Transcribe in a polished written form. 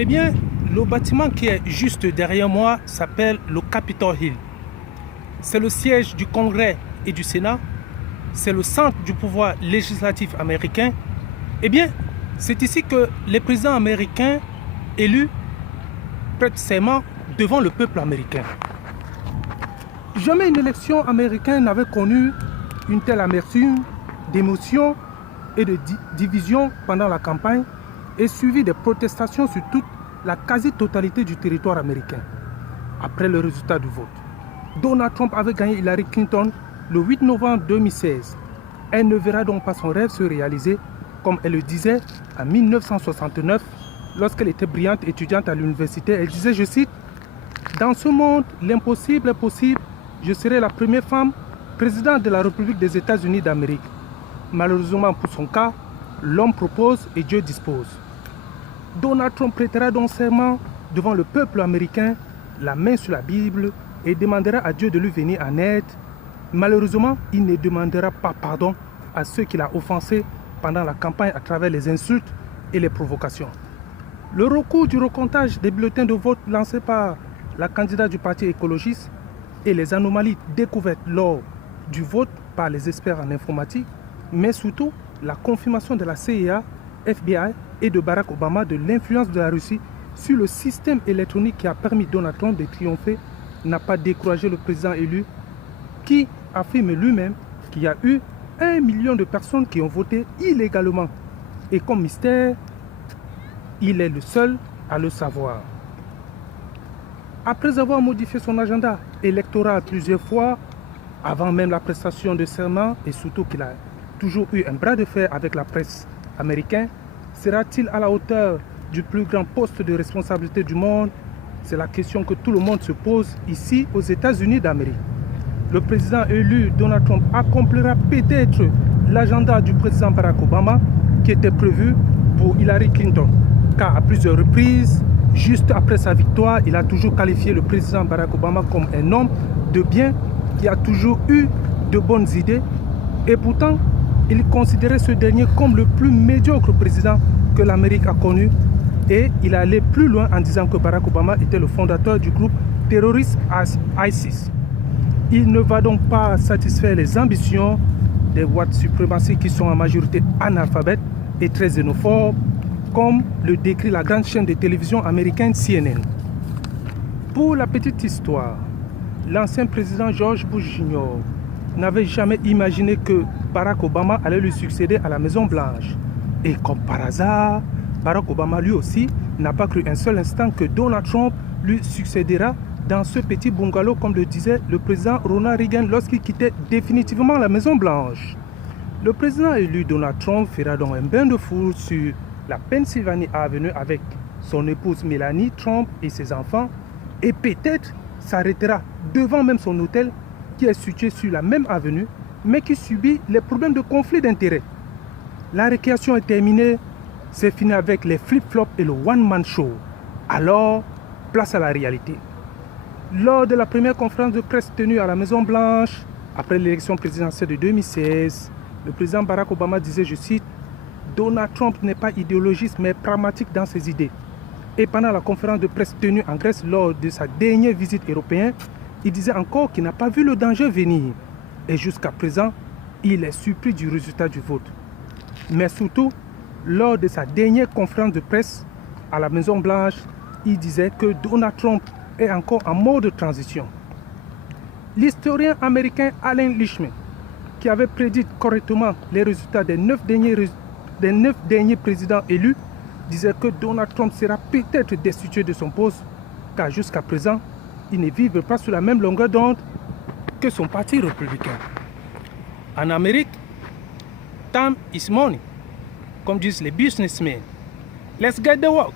Eh bien, le bâtiment qui est juste derrière moi s'appelle le Capitol Hill. C'est le siège du Congrès et du Sénat. C'est le centre du pouvoir législatif américain. Eh bien, c'est ici que les présidents américains élus prêtent serment devant le peuple américain. Jamais une élection américaine n'avait connu une telle amertume d'émotion et de division pendant la campagne et suivi des protestations sur toute la quasi-totalité du territoire américain. Après le résultat du vote, Donald Trump avait gagné Hillary Clinton le 8 novembre 2016. Elle ne verra donc pas son rêve se réaliser, comme elle le disait en 1969, lorsqu'elle était brillante étudiante à l'université. Elle disait, je cite, « Dans ce monde, l'impossible est possible. Je serai la première femme présidente de la République des États-Unis d'Amérique. » Malheureusement pour son cas, l'homme propose et Dieu dispose. Donald Trump prêtera donc serment devant le peuple américain, la main sur la Bible, et demandera à Dieu de lui venir en aide. Malheureusement, il ne demandera pas pardon à ceux qu'il a offensés pendant la campagne à travers les insultes et les provocations. Le recours du recomptage des bulletins de vote lancé par la candidate du parti écologiste et les anomalies découvertes lors du vote par les experts en informatique, mais surtout la confirmation de la CIA, FBI et de Barack Obama de l'influence de la Russie sur le système électronique qui a permis Donald Trump de triompher, n'a pas découragé le président élu qui affirme lui-même qu'il y a eu 1 million de personnes qui ont voté illégalement. Et comme mystère, il est le seul à le savoir. Après avoir modifié son agenda électoral plusieurs fois, avant même la prestation de serment, et surtout qu'il a toujours eu un bras de fer avec la presse américaine, sera-t-il à la hauteur du plus grand poste de responsabilité du monde? C'est la question que tout le monde se pose ici aux États-Unis d'Amérique. Le président élu Donald Trump accomplira peut-être l'agenda du président Barack Obama qui était prévu pour Hillary Clinton. Car à plusieurs reprises, juste après sa victoire, il a toujours qualifié le président Barack Obama comme un homme de bien qui a toujours eu de bonnes idées. Et pourtant, il considérait ce dernier comme le plus médiocre président que l'Amérique a connu. Et il allait plus loin en disant que Barack Obama était le fondateur du groupe terroriste ISIS. Il ne va donc pas satisfaire les ambitions des white suprémacistes qui sont en majorité analphabètes et très xénophobes, comme le décrit la grande chaîne de télévision américaine CNN. Pour la petite histoire, l'ancien président George Bush Jr. n'avait jamais imaginé que Barack Obama allait lui succéder à la Maison-Blanche. Et comme par hasard, Barack Obama lui aussi n'a pas cru un seul instant que Donald Trump lui succédera dans ce petit bungalow, comme le disait le président Ronald Reagan lorsqu'il quittait définitivement la Maison-Blanche. Le président élu Donald Trump fera donc un bain de foule sur la Pennsylvania Avenue avec son épouse Melania Trump et ses enfants, et peut-être s'arrêtera devant même son hôtel qui est situé sur la même avenue, mais qui subit les problèmes de conflit d'intérêts. La récréation est terminée, c'est fini avec les flip-flops et le one-man show. Alors, place à la réalité. Lors de la première conférence de presse tenue à la Maison-Blanche, après l'élection présidentielle de 2016, le président Barack Obama disait, je cite, « Donald Trump n'est pas idéologiste mais pragmatique dans ses idées. » Et pendant la conférence de presse tenue en Grèce lors de sa dernière visite européenne, il disait encore qu'il n'a pas vu le danger venir. Et jusqu'à présent, il est surpris du résultat du vote. Mais surtout, lors de sa dernière conférence de presse à la Maison-Blanche, il disait que Donald Trump est encore en mode de transition. L'historien américain Alan Lichtman, qui avait prédit correctement les résultats des 9 derniers présidents élus, disait que Donald Trump sera peut-être destitué de son poste, car jusqu'à présent, il ne vivait pas sur la même longueur d'onde que son parti républicain. En Amérique, time is money, comme disent les businessmen. Let's get the work.